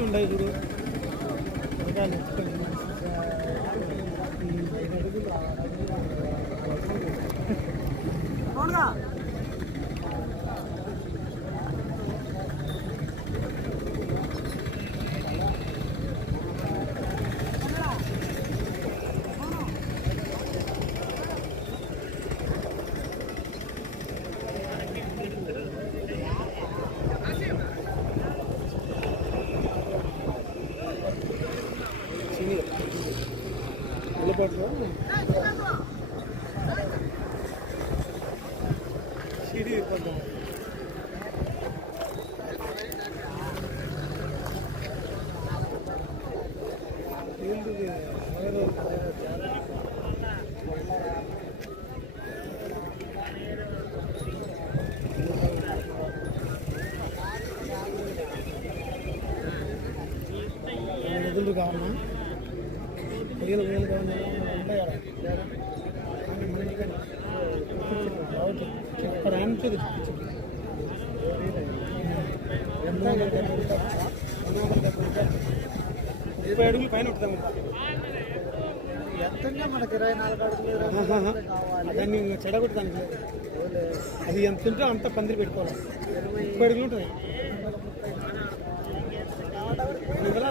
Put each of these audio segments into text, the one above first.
മാറ്റുണ്ടായിരുന്നു Pode não? ముప్పై అడుగులు పైన ఉంటుంది మనకి ఇరవై నాలుగు అడుగులు దాన్ని చెడగొట్టడానికి అది ఎంత ఉంటే అంత పందిరి పెట్టుకోవాలి. ముప్పై అడుగులు ఉంటుంది కదా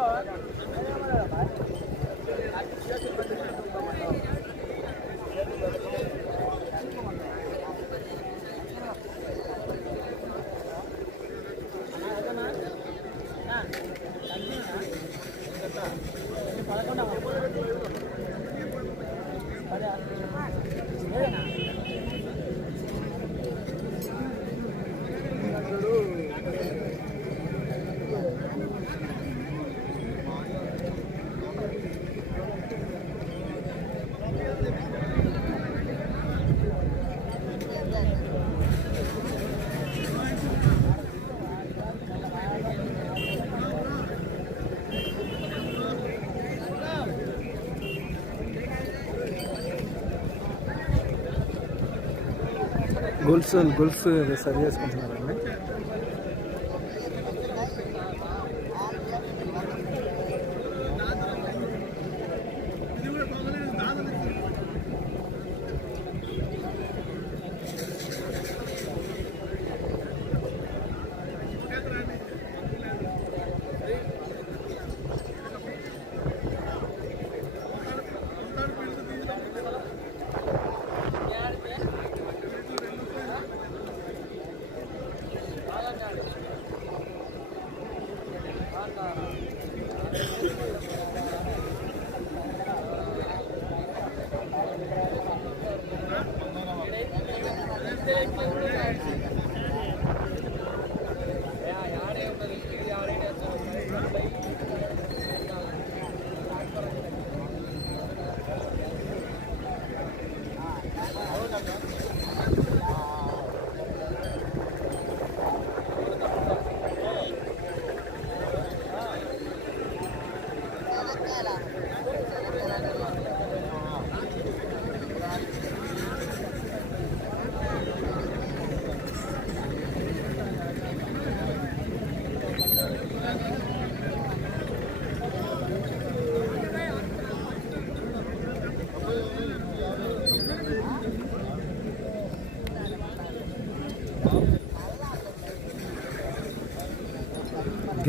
Thank you. గొలుసు గొలుసు సరి చేసుకుంటున్నారండి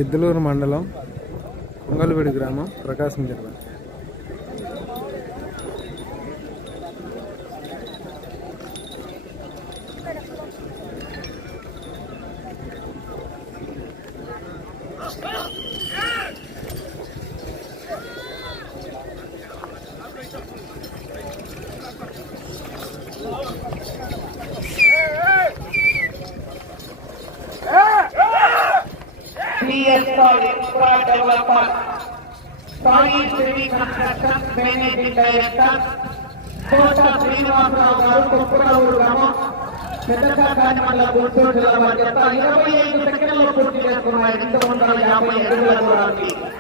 గిద్దలూరు మండలం కొంగలవిడి గ్రామం ప్రకాశం జిల్లా. పెద్దకాకాని మండల గుంటూరు జిల్లా వారి చేత ఇరవై ఐదు పూర్తి చేసుకున్నాయి రెండు వందల యాభై అడుగుల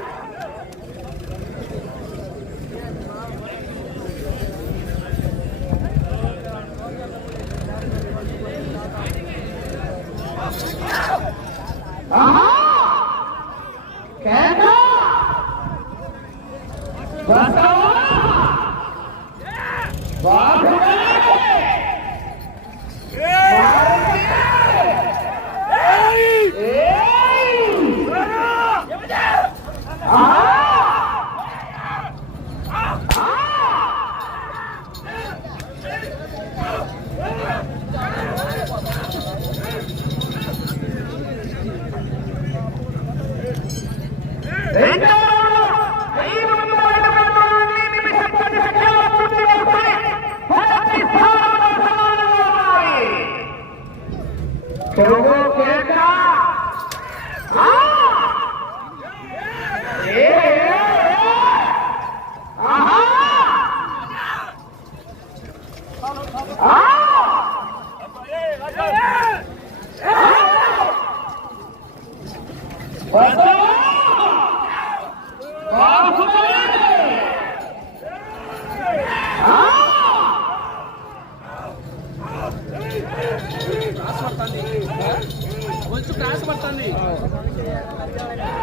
Stanley.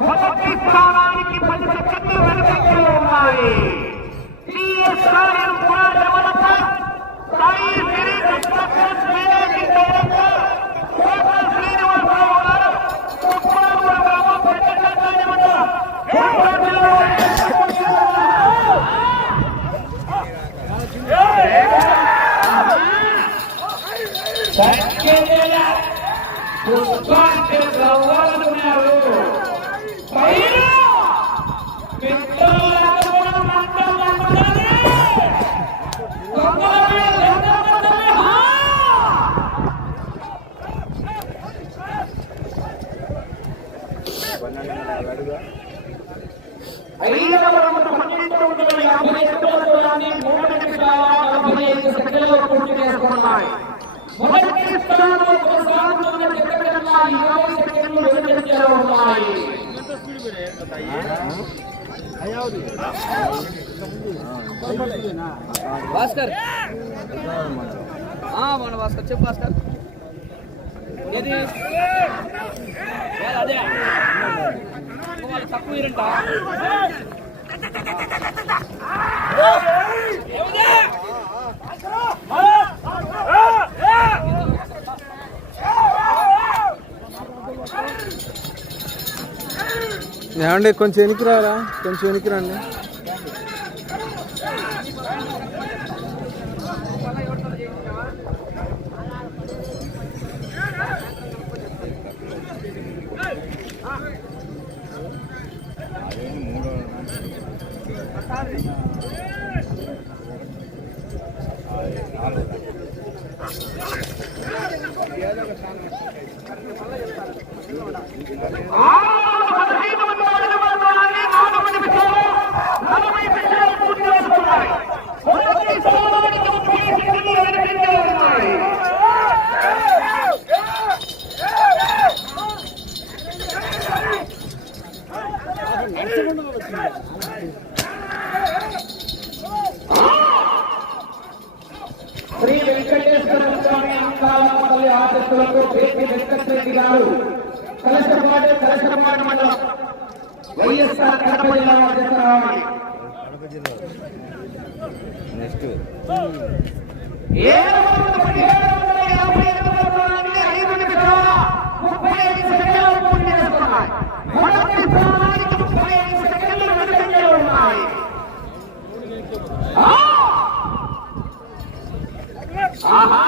మొదటి స్థానానికి పది సెకండ్లు వెనుకంజలో ఉన్నాయి. Los parques, la matter. ఏమండి కొంచెం ఎనికి రారా? కొంచెం ఎనికి రండి పదహైదు వందల అడుగుల దూరాన్ని నాలుగు నిమిషాలు నలభై సెకండ్లు పూర్తి చేసుకున్నాయి మొదటి స్థానానికి ముప్పై సెకండ్లు వెనుకంజలో ఉన్నాయి శ్రీ వెంకటేశ్వర స్వామి అంకాల మండలి ఆశస్సులకు పేపి వెంకటరెడ్డి గారు కలశపాటి కలశపాటి మండలం వైఎస్ఆర్ కడప జిల్లా వారి రావాలి ఏడు వందల పదిహేడు వందల యాభై ఎనిమిది దూరాన్ని ఐదు నిమిషాల ముప్పై ఐదు సెకండ్లు పూర్తి చేసుకున్నాయి మొదటి స్థానానికి ముప్పై ఐదు సెకండ్లు వెనుకంజలో ఉన్నాయి ఆ! ఆహా!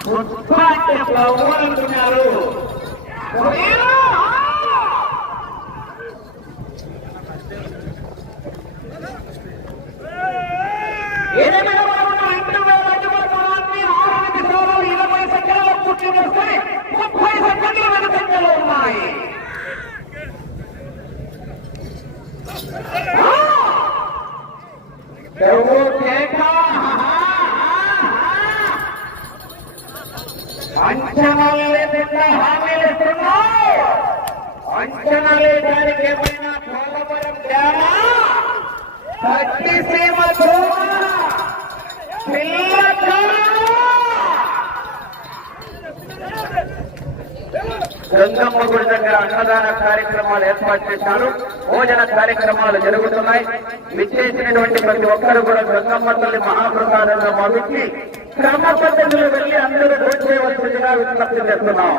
పుష్పాంటి అంటున్నారు ఏదేమైనా మనం రెండు వేల అడుగుల దూరాన్ని ఆరు నిమిషాలు ఇరవై సెకండ్లు పూర్తి చేసుకొని ముప్పై సెకండ్లు వెనుకంజలో అంచనా లేకుండా హామీలు ఇస్తున్నావు అంచనా లేదానికి ఏమైనా పోలవరం తేడా పట్టి సీమ దూర పిల్ల గంగమ్మ గుడి దగ్గర అన్నదాన కార్యక్రమాలు ఏర్పాటు చేశారు. భోజన కార్యక్రమాలు జరుగుతున్నాయి. విచ్చేసినటువంటి ప్రతి ఒక్కరు కూడా గంగమ్మ తల్లి మహాప్రసాదంగా భావించి క్రమ పద్ధతిలో వెళ్ళి అందరూ భోజనం చేయవలసిందిగా విజ్ఞప్తి చేస్తున్నాం.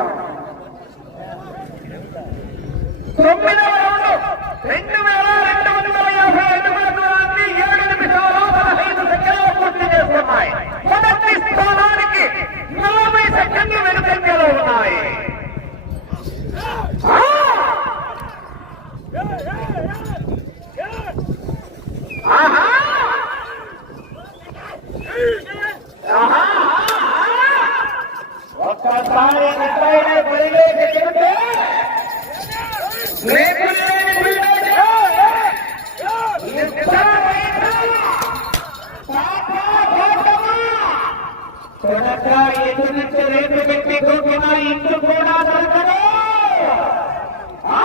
తొమ్మిదవ రౌండ్ రెండు వేల రెండు వందల యాభై అడుగుల దూరాన్ని ఏడు నిమిషాల పదహైదు సెకండ్లు పూర్తి చేస్తున్నాయి మొదటి స్థానానికి నలభై సెకండ్ వెనుకంజలో ఉన్నాయి ఆ! ఆహా! ఆహా! ఒక్కసారి నిద్రైన బరిలోకి దిగితే రేపు లేని బరిలోకి నిద్రైన పాపా పాపమా! కొడక ఎటు నుంచి రేపు పెట్టి కూకిన ఇల్లు కూడా దొరకదు ఆ!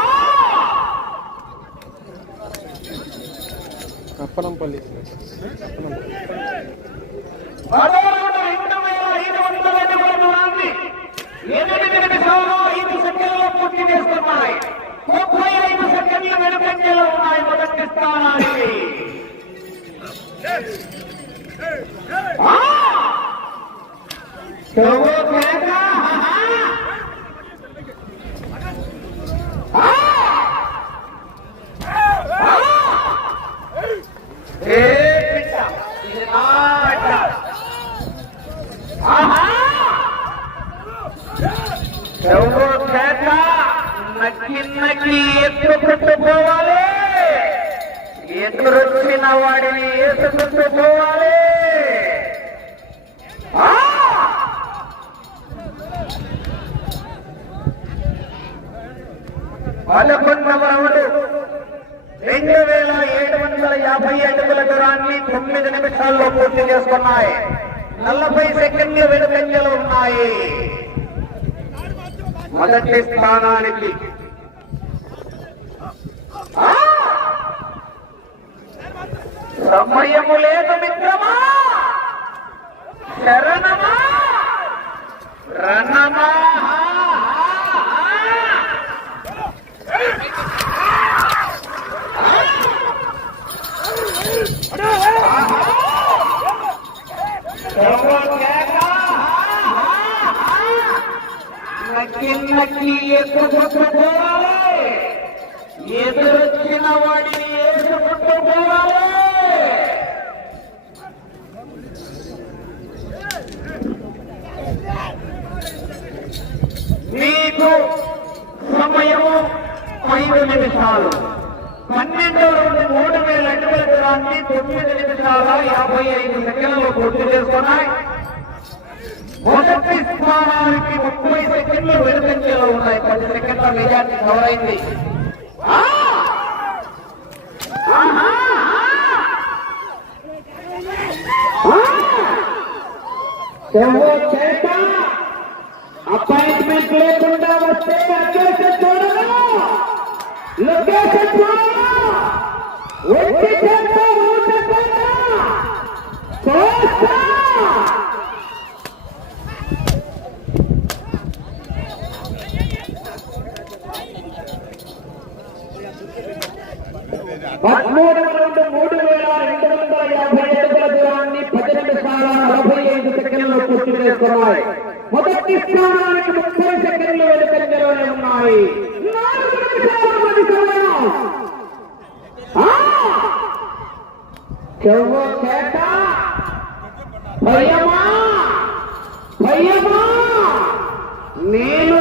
కప్పనంపల్లి మరో రెండు వేల ఐదు వందల అడుగుల దూరాన్ని ఎనిమిది నిమిషాలు ఐదు సెకండ్లు పూర్తి చేస్తున్నాయి ముప్పై ఐదు సెకండ్లు వెనుకంజలో ఉన్నాయి మొదటి స్థానానికి ఆ! చెవు పదకొండవ రౌండ్. రెండు వేల ఏడు వందల యాభై అడుగుల దూరాన్ని తొమ్మిది నిమిషాల్లో పూర్తి చేసుకున్నాయి. నలభై సెకండ్లు వెనుకంజలు ఉన్నాయి. మొదటి స్థానానికి. సమయము లేదు మిత్రమా! శరణమా! రణమా! ఎదురొచ్చిన వాడిని ఏసుకుంటూ పోవాలి మీకు సమయము మూడు నిమిషాలు. పన్నెండు రెండు మూడు వేల అడుగుల దూరాన్ని తొమ్మిది నిమిషాల యాభై ఐదు సెకండ్లు పూర్తి చేసుకున్నాయి. మొదటి స్థానానికి ముప్పై సెకండ్లు వెనుకంజలో ఉన్నాయి. పది సెకండ్ల మెజార్టీ కవర్ అయింది. అపాయింట్మెంట్ లేకుండా వస్తే లొకేషన్ లొకేషన్ వచ్చి పదమూడు రెండు మూడు వేల రెండు వందల యాభై అడుగుల దూరాన్ని నలభై ఐదు పూర్తి చేసుకున్నాయి మొదటి స్థానానికి ముప్పై సెకండ్లు వెనుకంజలోనే ఉన్నాయి నాలుగు నిమిషాల పది సమయం ఆ! చెవ్వు చేత భయమా? భయమా? నేను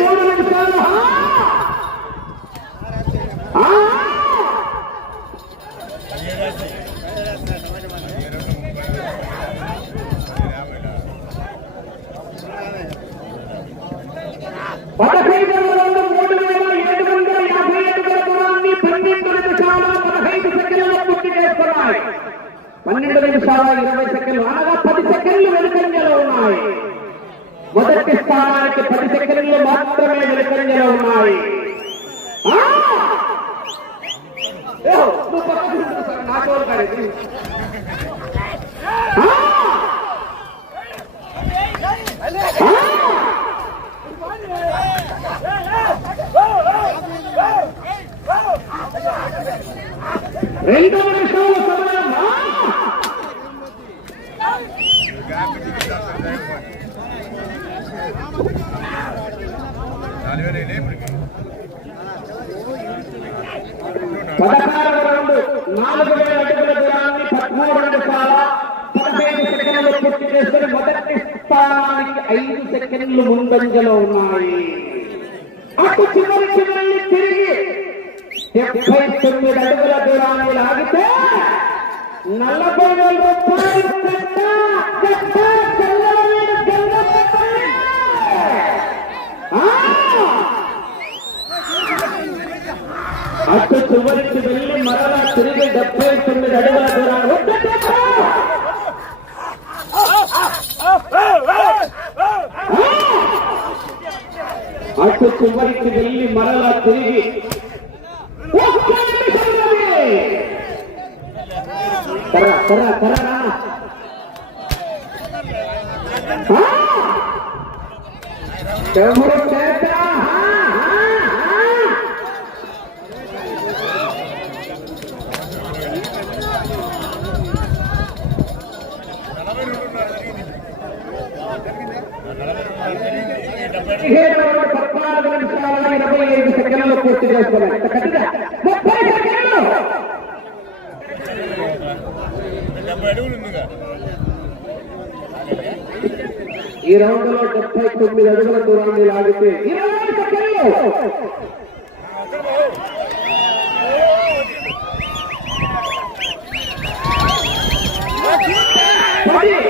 మూడు నిమిషాలు పదహైదు వందల మూడు వేల ఏడు వందల యాభై ఏడు దూరాన్ని పన్నెండు నిమిషాల పదహైదు సెకండ్లు పూర్తి చేస్తున్నాయి పన్నెండు ఇరవై స్థానానికి పది సెకండ్లు మాత్రమే వెనుకంజలో ఉన్నాయి. ఆ! నిమిషం నువ్వు పక్కకు తిరుగు సార్, నా తోలు కాదు ఇది. ఆ! రెండు నిమిషాలు సమయం ఆ! పదహారు రౌండ్ నాలుగు వేల అడుగుల దూరాన్ని పదమూడు నిమిషాల పదిహేను సెకండ్లు పూర్తి చేసుకుని మొదటి స్థానానికి ఐదు సెకండ్లు ముందంజలో ఉన్నాయి. అటు చివరి చివరి తిరిగి డెబ్బై తొమ్మిది అడుగుల దూరాన్ని లాగితే నలభై వేల రూపాయలు అటు చివరికి వెళ్ళి మరలా తిరిగి డెబ్బై తొమ్మిది అడుగుల దూరాన్ని అటు చివరికి వెళ్ళి మరలా తిరిగి ఒక్క ఇరవై ఐదు సెకండ్లు పూర్తి చేస్తున్నాయి గట్టిగా ముప్పై సెకండ్లు! ఈ రౌండ్లో డెబ్బై తొమ్మిది అడుగుల దూరాన్ని లాగితే ఇరవై సెకండ్లు! పది!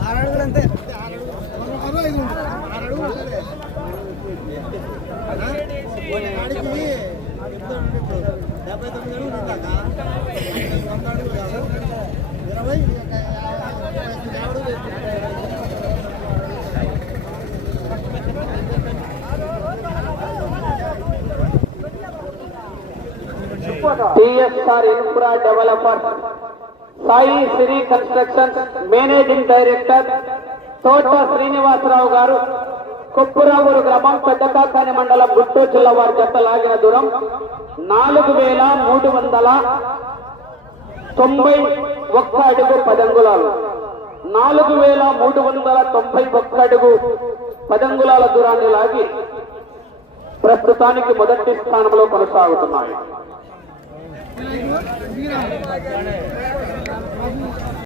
ఆరు అడుగులు అంతే ఆరు ఐదు ఆరు అడుగులు డెబ్బై తొమ్మిది అడుగులు ఇందాక వంద అడుగులు కాదు ఇరవై TSR infra developer Sai Sri construction managing director Thota Srinivasarao గారు. కొప్పురావూరు గ్రామం పెద్దకాకాని మండలం గుంటూరు జిల్లా వారి జత లాగిన దూరం నాలుగు వేల మూడు వందల తొంభై ఒక్క అడుగు పదంగులాలు. నాలుగు వేల మూడు వందల తొంభై ఒక్క అడుగు పదంగులాల దూరాన్ని లాగి ప్రస్తుతానికి మొదటి స్థానంలో కొనసాగుతున్నాయి.